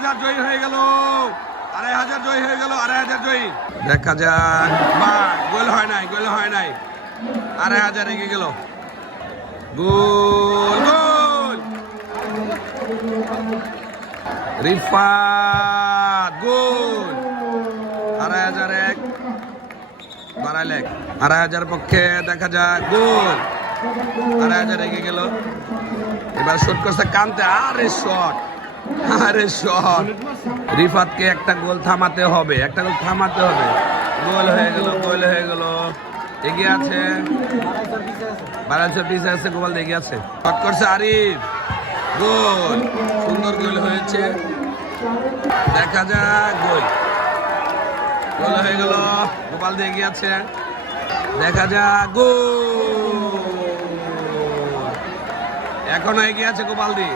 2500 জয়ী হয়ে গেল, 2500 জয়ী হয়ে গেল, 2500 জয়ী। দেখা যাক, বা গোল হয় নাই, গোল হয় নাই, 2500 এগিয়ে গেল। গোল গোল, রিফাত গোল। 2501 বাড়াইলে 2500 পক্ষে। দেখা যাক গোল, 2500 এগিয়ে গেল। এবার শট করছে কান্তে, আরে শট, আরে শট। রিফাতকে একটা গোল থামাতে হবে, একটা গোল থামাতে হবে। গোল হয়ে গেল, গোল হয়ে গেল। এগিয়ে আছে 2220 আছে, গোল এগিয়ে আছে। শট করছে আরিফ, গোল, সুন্দর গোল হয়েছে। দেখা যাক গোল, গোল হয়ে গেল, গোপাল দিয়ে এগিয়ে আছে। দেখা যাক গোল, এখনো এগিয়ে আছে গোপাল দি।